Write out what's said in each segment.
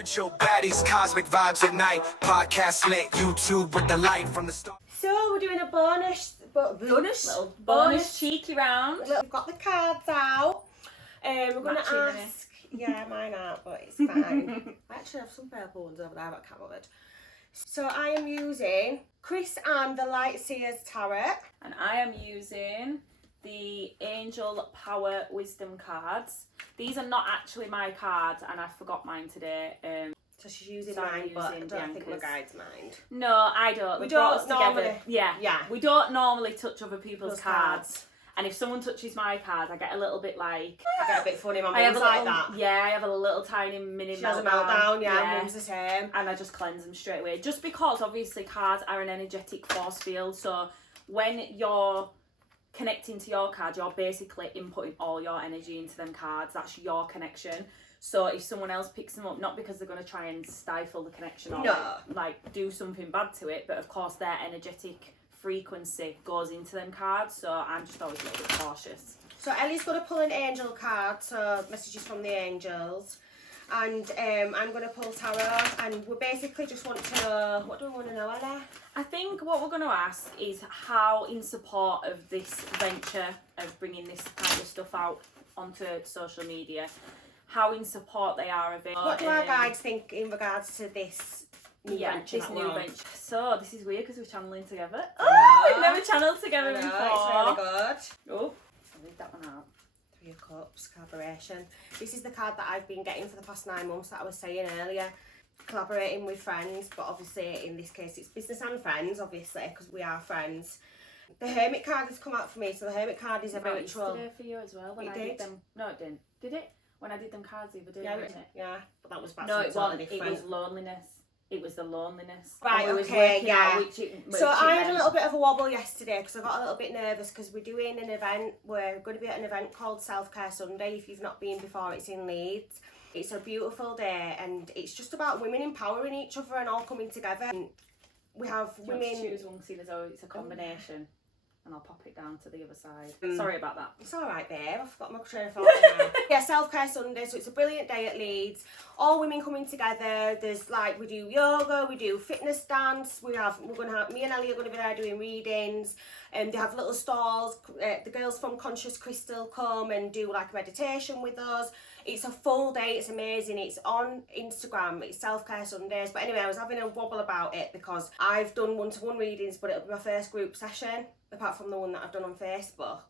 Spiritual baddies, cosmic vibes at night. Podcast lit, YouTube with the light from the start. So we're doing a bonus cheeky round. We've got the cards out. We're going to Matching, ask. Yeah, mine aren't, but it's fine. I actually have some purple ones over there, but I can't bothered. So I am using Chris and the Lightseers Tarot. And I am using the Angel Power Wisdom cards. These are not actually my cards, and I forgot mine today. So she's using So I'm mine, but I using don't think my Bianca's. guide's mind. No, I don't. We They brought don't us together. normally- Yeah. Yeah. We don't normally touch other people's Those cards. And if someone touches my cards, I get a little bit like... I get a bit funny, my I have mum's a like little, that. Yeah, I have a little tiny mini She has a meltdown, yeah, mum's the same. And I just cleanse them straight away. Just because, obviously, cards are an energetic force field. So when you're connecting to your card, you're basically inputting all your energy into them cards. That's your connection. So if someone else picks them up, not because they're going to try and stifle the connection or like do something bad to it, but of course their energetic frequency goes into them cards. So I'm just always a little bit cautious. So Ellie's going to pull an angel card, so messages from the angels. And I'm going to pull tarot, and we basically just want to know, what do we want to know, Ella? I think what we're going to ask is how in support of this venture of bringing this kind of stuff out onto social media, how in support they are of it. What do our guides think in regards to this new venture? This that new we're on? venture. So this is weird because we're channeling together. I Oh, know. we've never channeled together I know, before. it's really good. Oh, I'll leave that one out. Three of Cups, collaboration. This is the card that I've been getting for the past 9 months that I was saying earlier. Collaborating with friends, but obviously in this case it's business and friends, obviously, because we are friends. The Hermit card has come out for me, so the Hermit card is a About ritual. yesterday for you as well when It I did did? them. No, it didn't. Did it? When I did them cards the other day, Yeah, didn't it? yeah, but that was back No, something it totally wasn't. It different. was loneliness. It was the loneliness. Right, And we was okay, working yeah. out which So I it had a meant. little bit of a wobble yesterday because I got a little bit nervous because we're doing an event. We're going to be at an event called Self Care Sunday. If you've not been before, it's in Leeds. It's a beautiful day and it's just about women empowering each other and all coming together. And we have Do you want to women... choose one, seeing as though it's a combination, and I'll pop it down to the other side. Mm. Sorry about that. It's all right, babe. I forgot my train of thought now. Yeah, Self Care Sunday. So it's a brilliant day at Leeds. All women coming together. There's like, we do yoga, we do fitness dance. We're gonna have, me and Ellie are gonna be there doing readings. And they have little stalls. The girls from Conscious Crystal come and do like a meditation with us. It's a full day. It's amazing. It's on Instagram. It's Self Care Sundays. But anyway, I was having a wobble about it because I've done one-to-one readings, but it'll be my first group session, apart from the one that I've done on Facebook.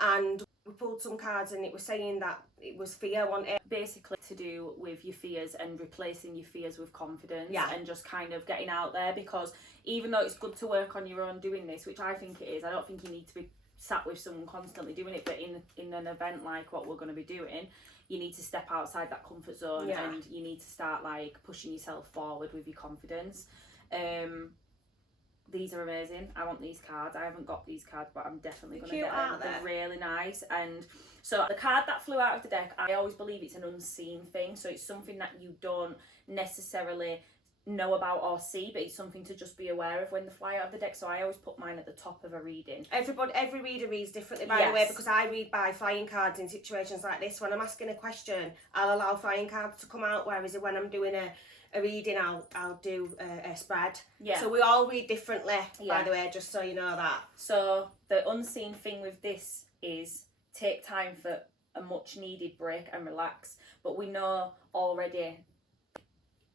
And we pulled some cards and it was saying that it was fear, wasn't it? Basically to do with your fears and replacing your fears with confidence, Yeah. and just kind of getting out there, because even though it's good to work on your own doing this, which I think it is, I don't think you need to be sat with someone constantly doing it, but in an event like what we're going to be doing, you need to step outside that comfort zone. Yeah. And you need to start like pushing yourself forward with your confidence. These are amazing. I want these cards. I haven't got these cards, but I'm definitely going to Cute, get them. aren't They're they? really nice. And so the card that flew out of the deck, I always believe it's an unseen thing. So it's something that you don't necessarily know about or see, but it's something to just be aware of when they fly out of the deck. So I always put mine at the top of a reading. Every reader reads differently, by the way, because I read by flying cards in situations like this. When I'm asking a question, I'll allow flying cards to come out, whereas when I'm doing a reading, I'll do a spread. Yeah. So we all read differently, by Yeah. the way, just so you know that. So the unseen thing with this is take time for a much needed break and relax. But we know already,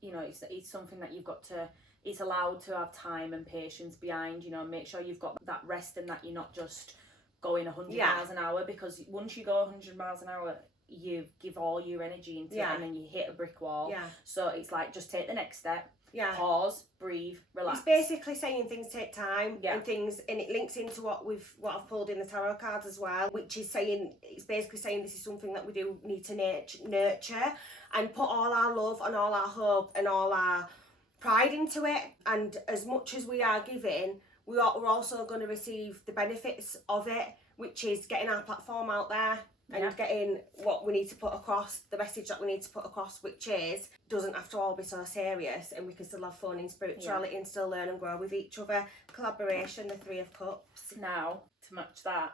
you know, it's something that you've got to, it's allowed to have time and patience behind, you know, make sure you've got that rest and that you're not just going 100 miles an hour, because once you go 100 miles an hour, you give all your energy into it and then you hit a brick wall. Yeah. So it's like, just take the next step, Yeah. pause, breathe, relax. It's basically saying things take time Yeah. and things, and it links into what I've pulled in the tarot cards as well, which is saying, it's basically saying this is something that we do need to nurture and put all our love and all our hope and all our pride into it. And as much as we are giving, we're also going to receive the benefits of it, which is getting our platform out there. And getting what we need to put across, the message that we need to put across, which is, doesn't have to all be so serious, and we can still have fun in spirituality and still learn and grow with each other. Collaboration, the Three of Cups. Now, to match that,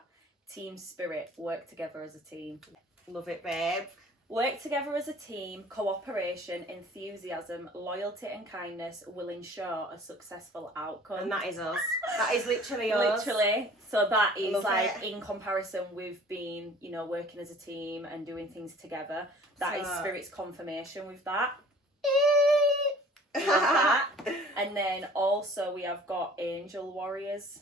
team spirit, work together as a team. Love it, babe. Work together as a team, cooperation, enthusiasm, loyalty and kindness will ensure a successful outcome. And that is us. That is literally us. Literally. So that is Love like it. in comparison with being, you know, working as a team and doing things together. That is So- Spirit's confirmation with that. Love that. And then also we have got angel warriors.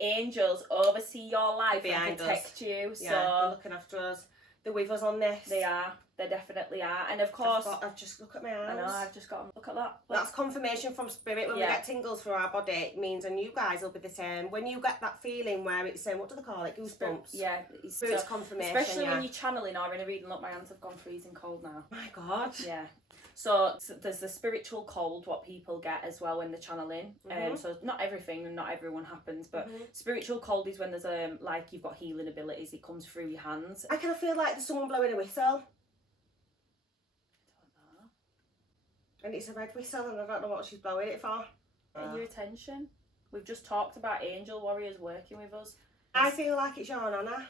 Angels oversee your life Behind and protect you. Yeah, they're So looking after us. They're with us on this. they are. They definitely are. And of course, I've just look at my arms. I know, I've just got to look at that. That's confirmation from Spirit. When we Yeah. get tingles through our body, it means, and you guys will be the same. When you get that feeling where it's saying, what do they call it? Goosebumps. Yeah, it's Spirit's so- confirmation. especially yeah. when you're channeling or in a reading. Look, my hands have gone freezing cold now. My God. Yeah. So there's the spiritual cold, what people get as well when they're channeling. Mhm. So not everything and not everyone happens, but Mhm. spiritual cold is when there's like you've got healing abilities. It comes through your hands. I kind of feel like there's someone blowing a whistle, and it's a red whistle, and I don't know what she's blowing it for. Get your attention. We've just talked about angel warriors working with us. I feel like it's your Nana.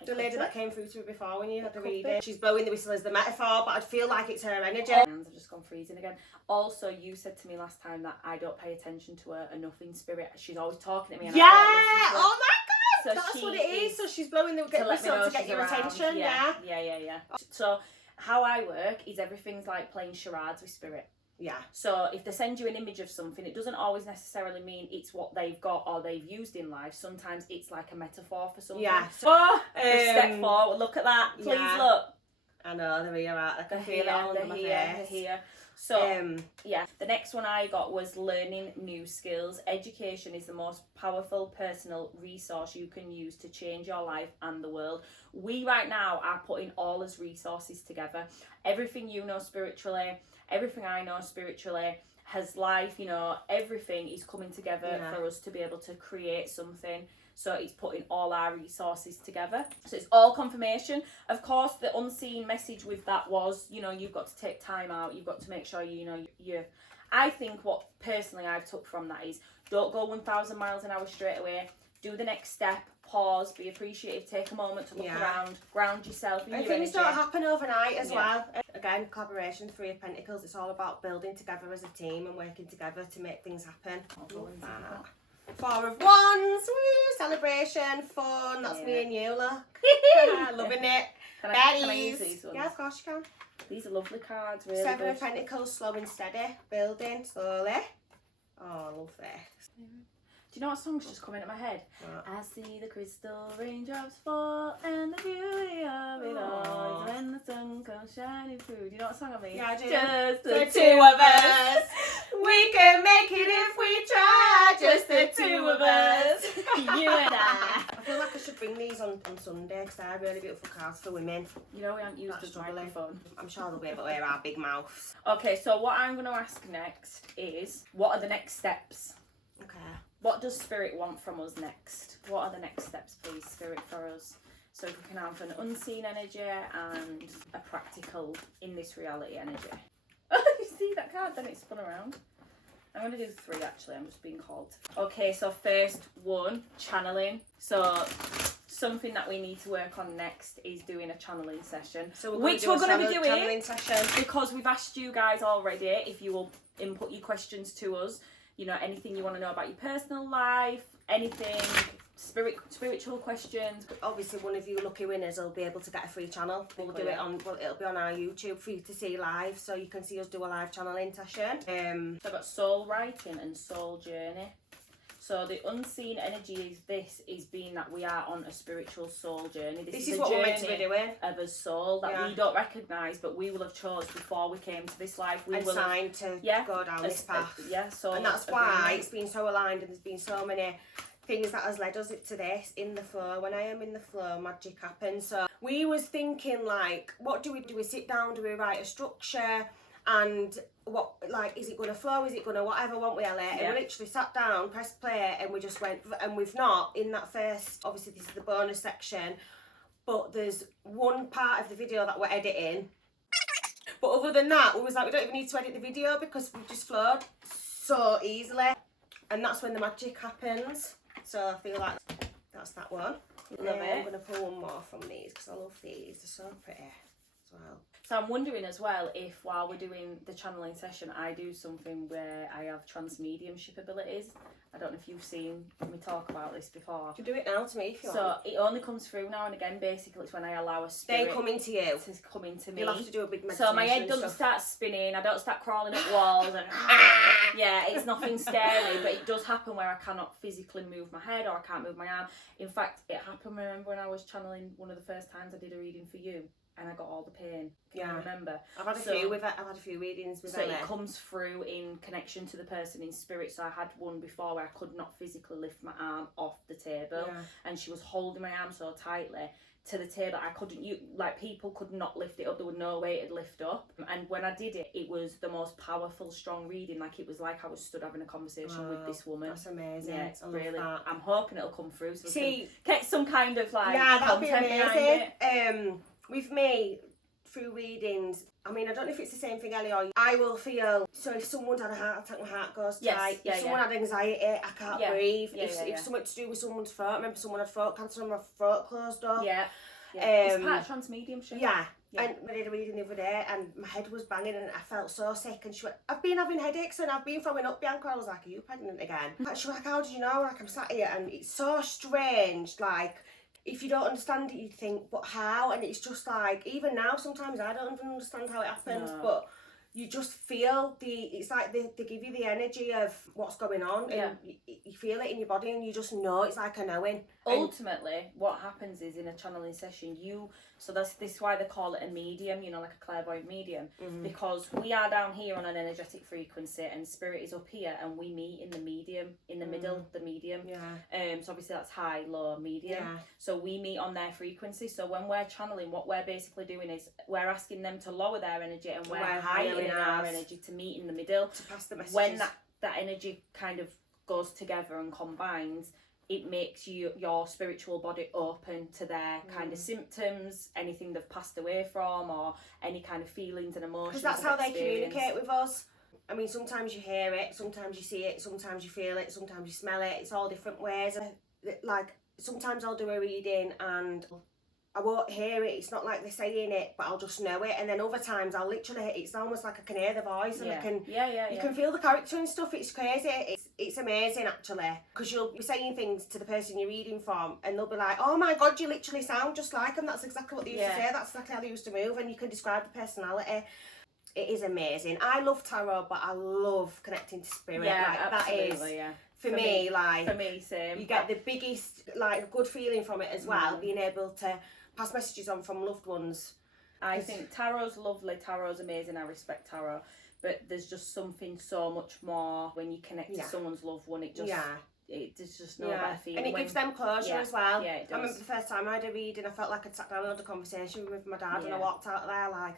It The could lady be. that came through to me before when you had the It could be. reading. She's blowing the whistle as the metaphor, but I'd feel like it's her energy. My hands have just gone freezing again. Also, you said to me last time that I don't pay attention to her enough in spirit. She's always talking to me. And Yeah! I don't listen to her. Oh my God! So That's she what it is. So she's blowing the to let me whistle know to get she's your around. attention. Yeah. Yeah. So how I work is everything's like playing charades with spirit. Yeah. So if they send you an image of something, it doesn't always necessarily mean it's what they've got or they've used in life. Sometimes it's like a metaphor for something. Yeah. So step forward, look at that. Please yeah. look. I know they're here. I can They're feel it all here, under my they're face. here. So Yeah. the next one I got was learning new skills. Education is the most powerful personal resource you can use to change your life and the world. We right now are putting all as resources together. Everything you know spiritually, everything I know spiritually, has life, you know, everything is coming together Yeah. for us to be able to create something. So it's putting all our resources together. So it's all confirmation. Of course, the unseen message with that was, you know, you've got to take time out. You've got to make sure, you know, you're... I think what personally I've took from that is don't go 1,000 miles an hour straight away. Do the next step. Pause. Be appreciative. Take a moment to look Yeah. around. Ground yourself in And your things energy. don't happen overnight as Yeah. well. Again, collaboration, Three of Pentacles. It's all about building together as a team and working together to make things happen. go into that. Four of Wands. Woo! Celebration, fun. That's me Yeah. and you, look. Loving it. Can I use Baddies. these ones? Yeah, of course you can. These are lovely cards. Really Seven good. of Pentacles, slow and steady. Building slowly. Oh, I love this. Do you know what song's just come into my head? What? I see the crystal raindrops fall, and the beauty of it all is when the sun comes shining through. Do you know what song I mean? Yeah, I do. Just The two of us. We can make it if we try. Just the two of us. You and I. I feel like I should bring these on Sunday because they're really beautiful cards for women. You know we haven't used That's the lovely. microphone. I'm sure they'll be able to hear our big mouths. Okay, so what I'm going to ask next is, what are the next steps? Okay. What does Spirit want from us next? What are the next steps, please, Spirit, for us? So if we can have an unseen energy and a practical in this reality energy. You see that card? Then it spun around. I'm going to do 3 actually, I'm just being called. Okay, so first one, channeling. So something that we need to work on next is doing a channeling session. So Which we're going to be doing channeling session. because we've asked you guys already if you will input your questions to us. You know, anything you want to know about your personal life, anything, spiritual questions. Obviously, one of you lucky winners will be able to get a free channel. We'll do it on. Well, it'll be on our YouTube for you to see live, so you can see us do a live channeling session. So I've got soul writing and soul journey. So the unseen energy is being that we are on a spiritual soul journey. This is is a what we're meant to be journey doing. of a soul that Yeah. we don't recognise, but we will have chose before we came to this life. We And will have, signed to yeah, go down this path. so And that's why it's been so aligned, and there's been so many things that has led us to this in the flow. When I am in the flow, magic happens. So we was thinking, like, what do? We sit down, do we write a structure, and what, like, is it going to flow, is it going to whatever, won't we, Ellie? Yeah. And we literally sat down, pressed play, and we just went, and we've not, in that first, obviously this is the bonus section, but there's one part of the video that we're editing. But other than that, we was like, we don't even need to edit the video because we've just flowed so easily. And that's when the magic happens. So I feel like that's that one. Love I'm it. going to pull one more from these because I love these. They're so pretty as well. So I'm wondering as well if while we're doing the channeling session, I do something where I have transmediumship abilities. I don't know if you've seen me talk about this before. You can do it now to me if you So want. it only comes through now and again. Basically, it's when I allow a spirit They come into you. to come into me. You'll have to do a big meditation. So my head and doesn't stuff. start spinning. I don't start crawling up walls and yeah, it's nothing scary. But it does happen where I cannot physically move my head or I can't move my arm. In fact, it happened. Remember when I was channeling one of the first times I did a reading for you, and I got all the pain. Yeah. I remember. I've had a few readings with So Ellie. it comes through in connection to the person in spirit. So I had one before where I could not physically lift my arm off the table, Yeah. and she was holding my arm so tightly to the table I couldn't. People could not lift it up. There was no way it'd lift up. And when I did it, it was the most powerful, strong reading. Like it was like I was stood having a conversation with this woman. That's amazing. Yeah, it's I love brilliant. that. I'm hoping it'll come through. So See, get some kind of like yeah, that'd be content behind amazing. it. With me, through readings, I mean, I don't know if it's the same thing, Ellie, or I will feel, so if someone's had a heart attack, my heart goes Yes, tight. yeah, If someone had anxiety, I can't Yeah, breathe. yeah, if yeah. something to do with someone's throat, I remember someone had throat cancer and my throat closed up. Yeah. It's Um, part of transmediumship. Yeah. Yeah. And I did a reading the other day and my head was banging and I felt so sick, and she went, I've been having headaches and I've been throwing up, Bianca. I was like, are you pregnant again? She was like, how did you know? Like, I'm sat here and it's so strange, like, if you don't understand it, you think, but how? And it's just like, even now, sometimes I don't even understand how it happens, No. but you just feel it's like they give you the energy of what's going on, and you feel it in your body, and you just know, it's like a knowing. Ultimately, what happens is in a channeling session, so this is why they call it a medium, like a clairvoyant medium, because we are down here on an energetic frequency and spirit is up here, and we meet in the medium, in the middle, the medium. Yeah. So obviously that's high, low, medium. Yeah. So we meet on their frequency. So when we're channeling, what we're basically doing is we're asking them to lower their energy, and we're heightening our energy to meet in the middle. To pass the messages. When that energy kind of goes together and combines, it makes your spiritual body open to their kind of symptoms, anything they've passed away from, or any kind of feelings and emotions. Because that's how they experience. communicate with us. I mean, sometimes you hear it, sometimes you see it, sometimes you feel it, sometimes you smell it. It's all different ways. Like, sometimes I'll do a reading and I won't hear it. It's not like they're saying it, but I'll just know it. And then other times I'll literally, it's almost like I can hear the voice and I can, you can feel the character and stuff. It's crazy. It's amazing actually, because you'll be saying things to the person you're reading from, and they'll be like, "Oh my God, you literally sound just like them. That's exactly what they used to say. That's exactly how they used to move." And you can describe the personality. It is amazing. I love tarot, but I love connecting to spirit. Yeah, like, absolutely. That is, for me, like, for me, same. you get the biggest, like, good feeling from it as well, being able to pass messages on from loved ones. I think tarot's lovely, tarot's amazing, I respect tarot, but there's just something so much more when you connect to someone's loved one. It just there's just no better feeling. And it gives them closure as well. Yeah, it does. I remember the first time I had a reading, I felt like I'd sat down and had a conversation with my dad, and I walked out of there like,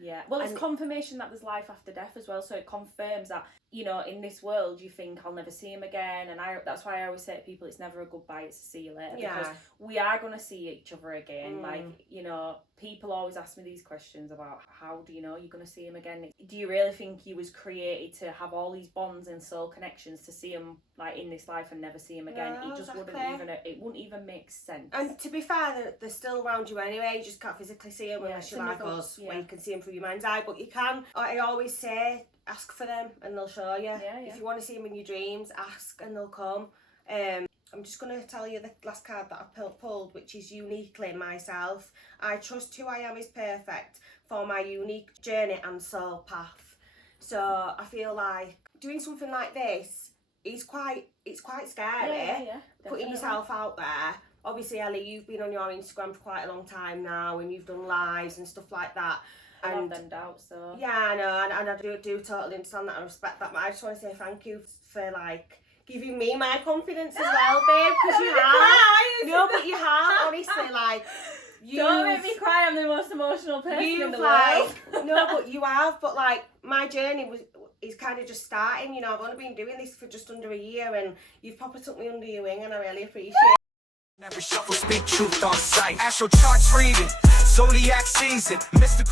yeah. Well, it's confirmation that there's life after death as well, so it confirms that, in this world you think I'll never see him again, and that's why I always say to people, it's never a goodbye, it's a see you later, because we are going to see each other again. Like, people always ask me these questions about, how do you know you're going to see him again? Do you really think you was created to have all these bonds and soul connections to see him like in this life and never see him again? No, It just wouldn't even make sense. And to be fair, they're still around you anyway. You just can't physically see them unless you're like us, where you can see them through your mind's eye. But you can. I always say, ask for them and they'll show you. If you want to see them in your dreams, ask and they'll come. I'm just going to tell you the last card that I pulled, which is uniquely myself. I trust who I am is perfect for my unique journey and soul path. So I feel like doing something like this is quite scary. Putting yourself out there. Obviously, Ellie, you've been on your Instagram for quite a long time now, and you've done lives and stuff like that. I have them doubts, so. Yeah, I know, and I do totally understand that and respect that, but I just want to say thank you for, like, giving me my confidence as well, babe, because you have. No, but you have, honestly, like, don't make me cry, I'm the most emotional person in the world. No, but you have, but, like, my journey is kind of just starting, I've only been doing this for just under a year, and you've proper took me under your wing, and I really appreciate it. Never shuffle, speak truth on sight. Astral charts reading, zodiac season, mystical.